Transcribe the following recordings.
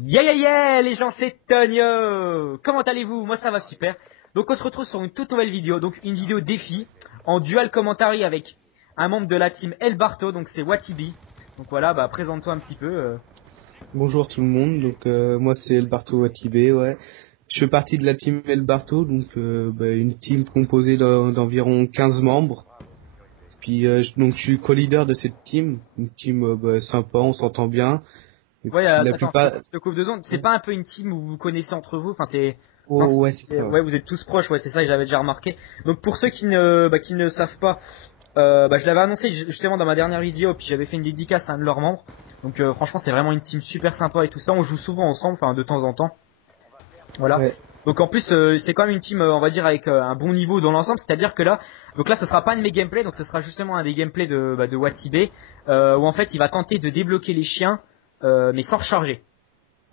Yeah les gens, c'est Tonio. Comment allez-vous? Moi ça va super. Donc on se retrouve sur une toute nouvelle vidéo, donc une vidéo défi en dual commentary avec un membre de la team El Barto, donc c'est Watibi. Donc voilà, bah présente-toi un petit peu. Bonjour tout le monde, donc moi c'est Elbarto Watibé, ouais. Je fais partie de la team Elbarto, donc une team composée d'environ 15 membres. Puis donc je suis co-leader de cette team, une team sympa, on s'entend bien. Et Ouais, puis la attends, plupart... je te coupe 2 secondes. C'est pas un peu une team où vous vous connaissez entre vous? Enfin c'est... Non, Oh ouais, c'est ça, ouais. ouais, vous êtes tous proches, ouais, c'est ça que j'avais déjà remarqué. Donc pour ceux qui ne savent pas, je l'avais annoncé justement dans ma dernière vidéo, puis j'avais fait une dédicace à un de leurs membres. Donc franchement c'est vraiment une team super sympa et tout ça. On joue souvent ensemble, enfin de temps en temps. Voilà. Ouais. Donc en plus c'est quand même une team on va dire avec un bon niveau dans l'ensemble, c'est-à-dire que là donc là ce sera pas un de mes gameplays, donc ce sera justement un des gameplays de Watibe où en fait il va tenter de débloquer les chiens mais sans recharger.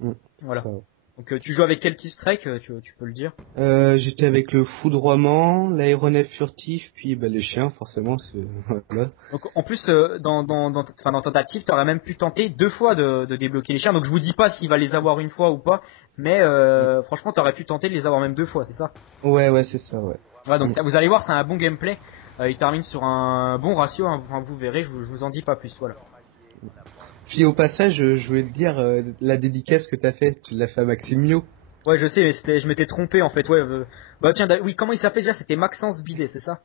C'est Voilà. ça. Donc tu joues avec quel petit strike, tu peux le dire. J'étais avec le foudroiement, l'aéronef furtif, puis les chiens forcément, voilà. Donc en plus dans tentative, tu aurais même pu tenter 2 fois de débloquer les chiens. Donc je vous dis pas s'il va les avoir une fois ou pas, mais franchement tu aurais pu tenter de les avoir même 2 fois, c'est ça. Ouais, c'est ça, ouais. Voilà, donc Mm. ça, vous allez voir, c'est un bon gameplay. Il termine sur un bon ratio, hein, enfin, vous verrez, je vous en dis pas plus, voilà. Puis au passage, je voulais te dire, la dédicace que t'as fait, tu l'as fait à Maximio. Ouais, je sais, mais je m'étais trompé en fait, ouais. Bah tiens, oui, comment il s'appelait déjà? C'était Maxence Bidet, c'est ça?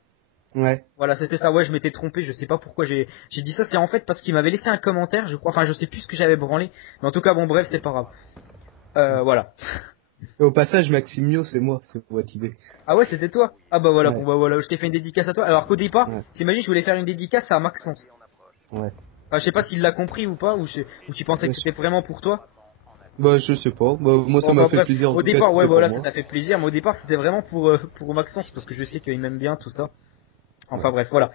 Ouais. Voilà, c'était ça, ouais, je m'étais trompé, je sais pas pourquoi j'ai dit ça, c'est en fait parce qu'il m'avait laissé un commentaire, je crois, enfin je sais plus ce que j'avais branlé, mais en tout cas, bon bref, c'est pas grave. Voilà. Et au passage, Maximio, c'est moi, c'est Watibé. Ah ouais, c'était toi? Ah bah voilà, bon Ouais, bah voilà, je t'ai fait une dédicace à toi. Alors qu'au départ, ouais, t'imagines, je voulais faire une dédicace à Maxence. ouais. Enfin, je sais pas s'il l'a compris ou pas, ou tu pensais que c'était vraiment pour toi. Je sais pas. Moi, ça Bon m'a bah fait bref, plaisir en au tout cas que départ ouais c'était pour voilà ça moi. t'a fait plaisir, mais au départ c'était vraiment pour Maxence parce que je sais qu'il m'aime bien tout ça. Ouais. Enfin bref voilà.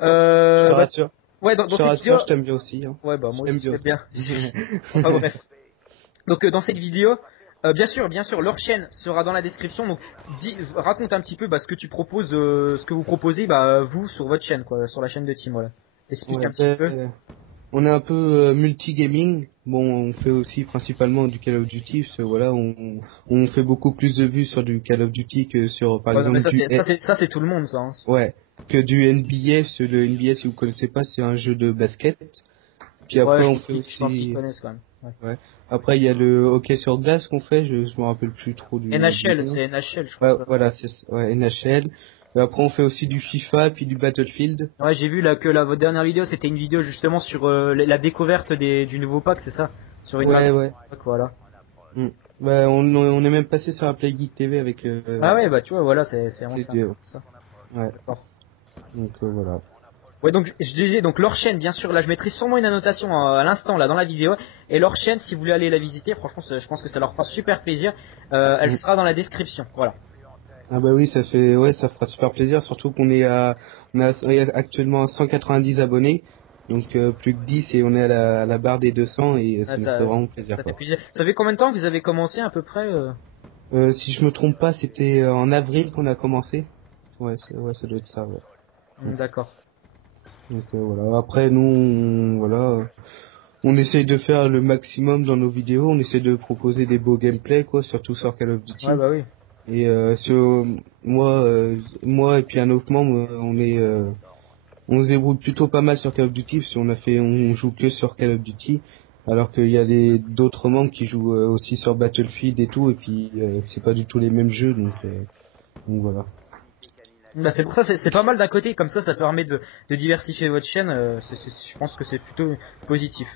Je te Bah, rassure. ouais Je dans te cette vidéo, rassure, je t'aime bien aussi, hein. ouais bah Je moi t'aime aussi bien je t'aime aussi. bien. Enfin bref. Donc dans cette vidéo, bien sûr leur chaîne sera dans la description. Donc raconte un petit peu ce que tu proposes, ce que vous proposez vous sur votre chaîne quoi, sur la chaîne de Team voilà. Explique Ouais, un petit peu. on est un peu multi-gaming. Bon, on fait aussi principalement du Call of Duty, parce que voilà, on fait beaucoup plus de vues sur du Call of Duty que sur, par Ouais non mais exemple, ça c'est tout le monde ça, hein. ouais, que du NBA. Parce que le NBA, si vous connaissez pas, c'est un jeu de basket. Puis Ouais après, on fait je pense qu'ils aussi, connaissent quand même. Ouais. ouais. Après, il y a le hockey sur glace qu'on fait. Je me rappelle plus trop du NHL, nom. c'est NHL je crois Ouais, c'est pas ça. voilà, ouais, NHL. Et après, on fait aussi du FIFA, puis du Battlefield. Ouais, j'ai vu là que votre dernière vidéo, c'était une vidéo justement sur la découverte du nouveau pack, c'est ça? Sur une map. Ouais. Voilà. Mm. On est même passé sur la Play Geek TV avec Ah ouais, bah tu vois, voilà, c'est vraiment ces sympa deux. ça. Ouais, D'accord. donc voilà. Ouais, donc je disais, donc leur chaîne, bien sûr, là je mettrai sûrement une annotation à l'instant là dans la vidéo. Et leur chaîne, si vous voulez aller la visiter, franchement, je pense que ça leur fera super plaisir. Elle Mm. sera dans la description. Voilà. Ah bah oui, ça fera super plaisir, surtout on est actuellement à 190 abonnés, donc plus que 10 et on est à la barre des 200 et Ouais, ça nous fait vraiment plaisir ça fait quoi. plaisir. Ça fait combien de temps que vous avez commencé à peu près Si je me trompe pas, c'était en avril qu'on a commencé. Ouais, ouais, ça doit être ça, ouais. Mm. D'accord. Donc voilà. Après nous, on essaye de faire le maximum dans nos vidéos, on essaie de proposer des beaux gameplays quoi, surtout sur Call of Ouais, Duty. bah oui. Et moi et puis un autre membre, on se débrouille plutôt pas mal sur Call of Duty, parce on joue que sur Call of Duty, alors qu'il y a d'autres membres qui jouent aussi sur Battlefield et tout, et puis c'est pas du tout les mêmes jeux, donc voilà. Bah c'est pour ça, c'est pas mal d'un côté, comme ça permet de diversifier votre chaîne. Je pense que c'est plutôt positif.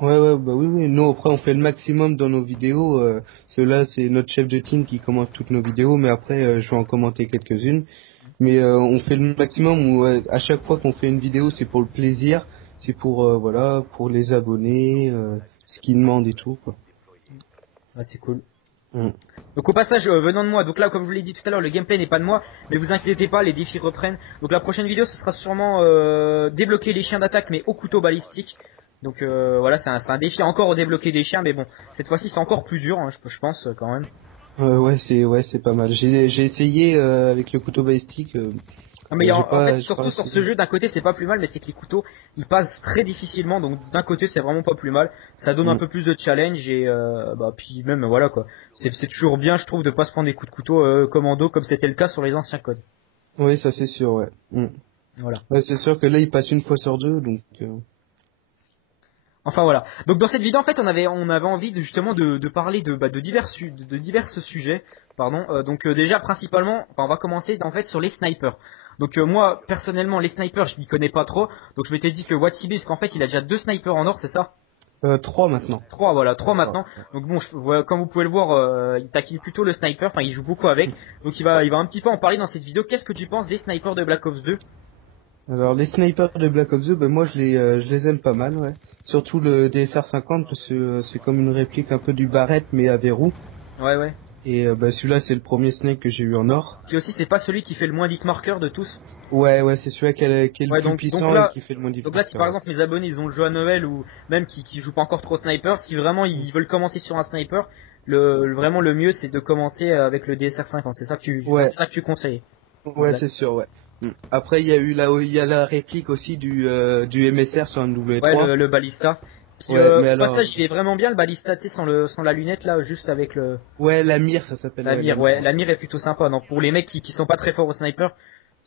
Ouais, bah oui, nous après on fait le maximum dans nos vidéos, ceux-là c'est notre chef de team qui commente toutes nos vidéos, mais après je vais en commenter quelques-unes. Mais on fait le maximum où à chaque fois qu'on fait une vidéo, c'est pour le plaisir, c'est pour voilà, pour les abonnés, ce qu'ils demandent et tout quoi. Ouais, c'est cool. Mm. Donc au passage, venant de moi, donc là comme je vous l'ai dit tout à l'heure, le gameplay n'est pas de moi, mais vous inquiétez pas, les défis reprennent. Donc la prochaine vidéo, ce sera sûrement débloquer les chiens d'attaque, mais au couteau balistique. Donc voilà, c'est un défi encore au débloquer des chiens, mais bon, cette fois-ci c'est encore plus dur, hein, je pense quand même. Ouais, c'est pas mal. J'ai essayé avec le couteau balistique. Non, mais en fait, j'ai pas surtout sur ce essayé. jeu, d'un côté c'est pas plus mal, mais c'est que les couteaux ils passent très difficilement, donc d'un côté c'est vraiment pas plus mal. Ça donne un Mm. peu plus de challenge et bah puis même voilà quoi. C'est toujours bien, je trouve, de pas se prendre des coups de couteau commando comme c'était le cas sur les anciens codes. Oui, ça c'est sûr, ouais. Mm. Voilà. Ouais, c'est sûr que là, il passe une fois sur deux, donc. Enfin voilà. Donc dans cette vidéo en fait on avait envie justement de parler de divers sujets. Pardon. Donc déjà principalement, enfin, on va commencer en fait sur les snipers. Donc moi personnellement les snipers je m'y connais pas trop. Donc je m'étais dit que Watsibis qu'en fait il a déjà deux snipers en or, c'est ça? Trois maintenant. Trois, voilà, trois Trois. maintenant. Donc bon, voilà, comme vous pouvez le voir, il taquine plutôt le sniper, enfin il joue beaucoup avec. Donc il va un petit peu en parler dans cette vidéo. Qu'est-ce que tu penses des snipers de Black Ops 2? Alors les snipers de Black Ops 2, ben moi je les aime pas mal, ouais. Surtout le DSR-50 parce que c'est comme une réplique un peu du Barrett mais à verrou. Ouais ouais. Et bah celui-là c'est le premier snipe que j'ai eu en or. Puis aussi c'est pas celui qui fait le moins d'hit marker de tous. Ouais, c'est celui qui est le Ouais, plus donc puissant et là, qui fait le moins donc là, si difficile. par exemple mes abonnés ils ont le jeu à Noël ou même qui jouent pas encore trop sniper, si vraiment ils veulent commencer sur un sniper, vraiment le mieux c'est de commencer avec le DSR 50. Ouais, C'est ça que tu conseilles. ouais, c'est sûr, ouais. Après il y a la réplique aussi du MSR sur Ouais, MW3. le balista. Puis Ouais, mais au alors passage, il est vraiment bien le balista, tu sais, sans la lunette là, juste avec ouais, la mire ça s'appelle, la ouais, la mire. mire. Ouais, la mire est plutôt sympa. Donc pour les mecs qui sont pas très forts au sniper,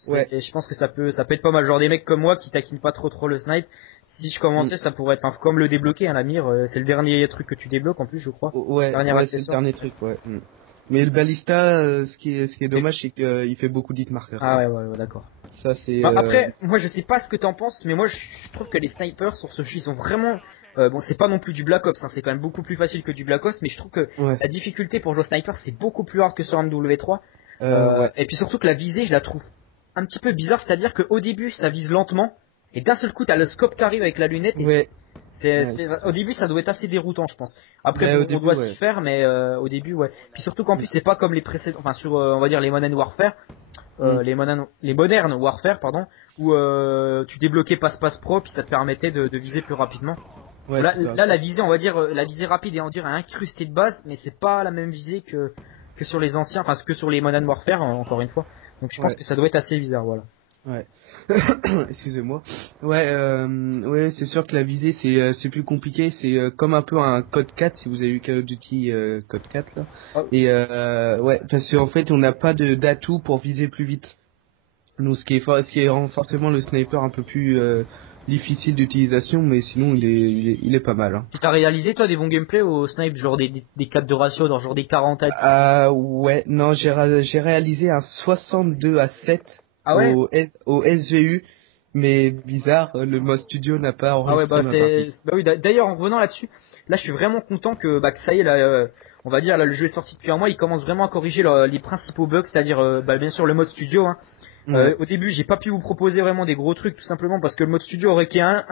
Ouais. je pense que ça peut être pas mal. Genre des mecs comme moi qui taquinent pas trop le snipe. Si je Mm. commençais, ça pourrait être comme le débloquer, hein, la mire. C'est le dernier truc que tu débloques en plus, je crois. Ouais, Dernier ouais, c'est le accessoire. dernier truc, ouais. Mais le balista, ce qui est Mais- dommage, c'est qu'il fait beaucoup d'hit marqueurs, Ah quoi. ouais, d'accord. Ça, c'est, Bah, après, moi je sais pas ce que t'en penses, mais moi je trouve que les snipers sur ce jeu ils ont vraiment. Bon, c'est pas non plus du Black Ops, hein, c'est quand même beaucoup plus facile que du Black Ops, mais je trouve que ouais, la difficulté pour jouer au sniper c'est beaucoup plus hard que sur MW3. ouais, Et puis surtout que la visée, je la trouve un petit peu bizarre, c'est-à-dire qu'au début ça vise lentement, et d'un seul coup t'as le scope qui arrive avec la lunette, et ouais, ouais. au début ça doit être assez déroutant, je pense. Après, Ouais, au bon, on début, doit s'y ouais. faire, mais au début, ouais. Puis surtout qu'en Mm, plus c'est pas comme les précédents, enfin sur, on va dire les Modern Warfare. mm. Les modernes Warfare, pardon, où tu débloquais passe-passe pro, puis ça te permettait de viser plus rapidement. Ouais, c'est ça. Là, la visée, on va dire, la visée rapide et on dirait incrustée de base, mais c'est pas la même visée que sur les anciens, enfin que sur les Modern Warfare, encore une fois. Donc je pense Ouais, que ça doit être assez bizarre, voilà. ouais. Excusez-moi. Ouais, ouais, c'est sûr que la visée, c'est plus compliqué. C'est comme un peu un code 4, si vous avez eu Call of Duty code 4, là. Ah, Et ouais, parce qu'en fait, on n'a pas d'atout pour viser plus vite. Donc, ce qui rend forcément le sniper un peu plus difficile d'utilisation, mais sinon il est pas mal. Hein. tu t'as réalisé toi des bons gameplays au snipe, genre des 4 de ratio, genre des 40 à 10? Ouais, non, j'ai réalisé un 62 à 7 Ah ouais? au SVU, mais bizarre, le mode studio n'a pas Ah ouais, enregistré ma partie. bah oui, d'ailleurs en revenant là-dessus, là je suis vraiment content que ça y est, là, on va dire là le jeu est sorti depuis un mois, il commence vraiment à corriger les principaux bugs, c'est-à-dire bien sûr le mode studio, hein. Ouais, Au début, j'ai pas pu vous proposer vraiment des gros trucs, tout simplement parce que le mode studio aurait qu'un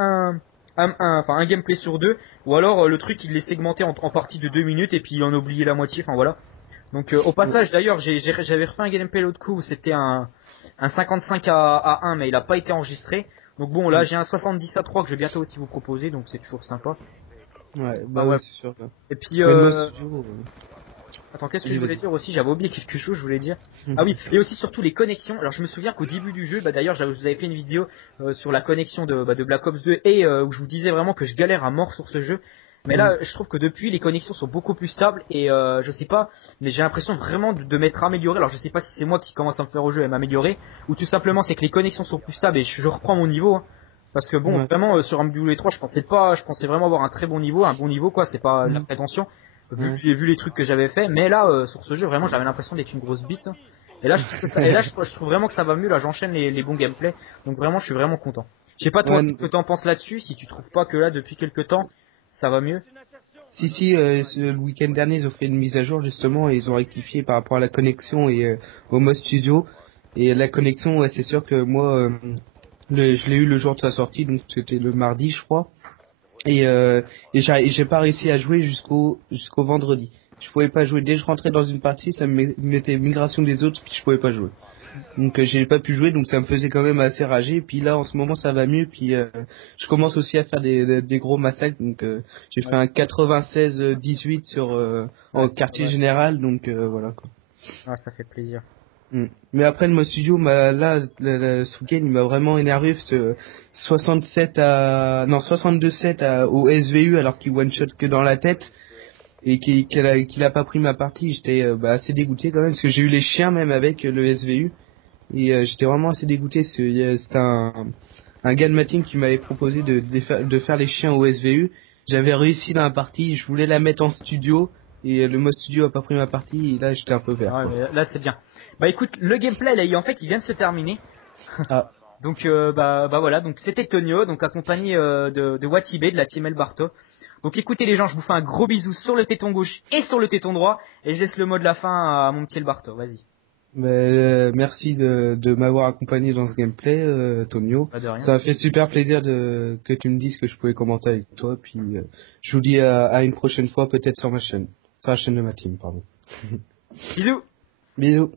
enfin un gameplay sur deux, ou alors le truc il est segmenté en parties de 2 minutes et puis il en a oublié la moitié, enfin voilà. Donc au passage d'ailleurs, j'avais refait un gameplay l'autre coup où c'était un 55 à 1 mais il a pas été enregistré. Donc bon là mm, j'ai un 70 à 3 que je vais bientôt aussi vous proposer, donc c'est toujours sympa. ouais, Enfin bah oui, ouais. c'est sûr. Et puis Mais le mode studio, attends, qu'est-ce que vas-y, je voulais vas-y. dire aussi? J'avais oublié quelque chose, je voulais dire. Ah oui, et aussi surtout les connexions. Alors je me souviens qu'au début du jeu, bah d'ailleurs, je vous avais fait une vidéo sur la connexion de Black Ops 2 et où je vous disais vraiment que je galère à mort sur ce jeu. Mais Mm. là, je trouve que depuis, les connexions sont beaucoup plus stables et je sais pas, mais j'ai l'impression vraiment de m'être amélioré. Alors je sais pas si c'est moi qui commence à me faire au jeu et m'améliorer, ou tout simplement c'est que les connexions sont plus stables et je reprends mon niveau. Hein. Parce que bon, Ouais. vraiment sur MW3, je pensais vraiment avoir un très bon niveau, un bon niveau quoi. C'est pas de la Mm. prétention Ouais. vu les trucs que j'avais fait, mais là sur ce jeu vraiment j'avais l'impression d'être une grosse bite. Et là je trouve je trouve vraiment que ça va mieux, là j'enchaîne les bons gameplays, donc vraiment je suis vraiment content. Je sais pas toi, Ouais, qu'est-ce que t'en penses là-dessus, si tu trouves pas que là depuis quelques temps ça va mieux? si, le week-end dernier, ils ont fait une mise à jour justement et ils ont rectifié par rapport à la connexion et au mode studio. Et la connexion, ouais, c'est sûr que moi, je l'ai eu le jour de sa sortie, donc c'était le mardi, je crois. Et, j'ai pas réussi à jouer jusqu'au vendredi. Je pouvais pas jouer. Dès que je rentrais dans une partie, ça me mettait migration des autres, puis je pouvais pas jouer. Donc j'ai pas pu jouer, donc ça me faisait quand même assez rager. Puis là en ce moment ça va mieux, puis je commence aussi à faire des gros massacres. Donc j'ai fait Ouais, un 96-18 sur ouais, en quartier général, donc voilà quoi. ouais, ça fait plaisir. Mais après le mode studio, là, ce week-end, il m'a vraiment énervé parce que 62-7 au SVU alors qu'il one-shot que dans la tête et qu'il a pas pris ma partie. J'étais assez dégoûté quand même parce que j'ai eu les chiens même avec le SVU et j'étais vraiment assez dégoûté parce que c'était un gars de ma team qui m'avait proposé de faire les chiens au SVU. J'avais réussi dans la partie, je voulais la mettre en studio et le mode studio a pas pris ma partie et là j'étais un peu vert Ouais, quoi. mais là c'est bien. Bah écoute, le gameplay là, en fait, il vient de se terminer. Ah, Donc bah voilà, donc c'était Tonio, donc accompagné de Watibé de la team El Barto. Donc écoutez les gens, je vous fais un gros bisou sur le téton gauche et sur le téton droit et je laisse le mot de la fin à mon petit El Barto. Vas-y. mais, merci de m'avoir accompagné dans ce gameplay, Tonio. Pas de rien. Ça m'a fait super plaisir que tu me dises que je pouvais commenter avec toi. Puis je vous dis à une prochaine fois, peut-être sur ma chaîne. Sur la chaîne de ma team, pardon. Bisous. Bisous.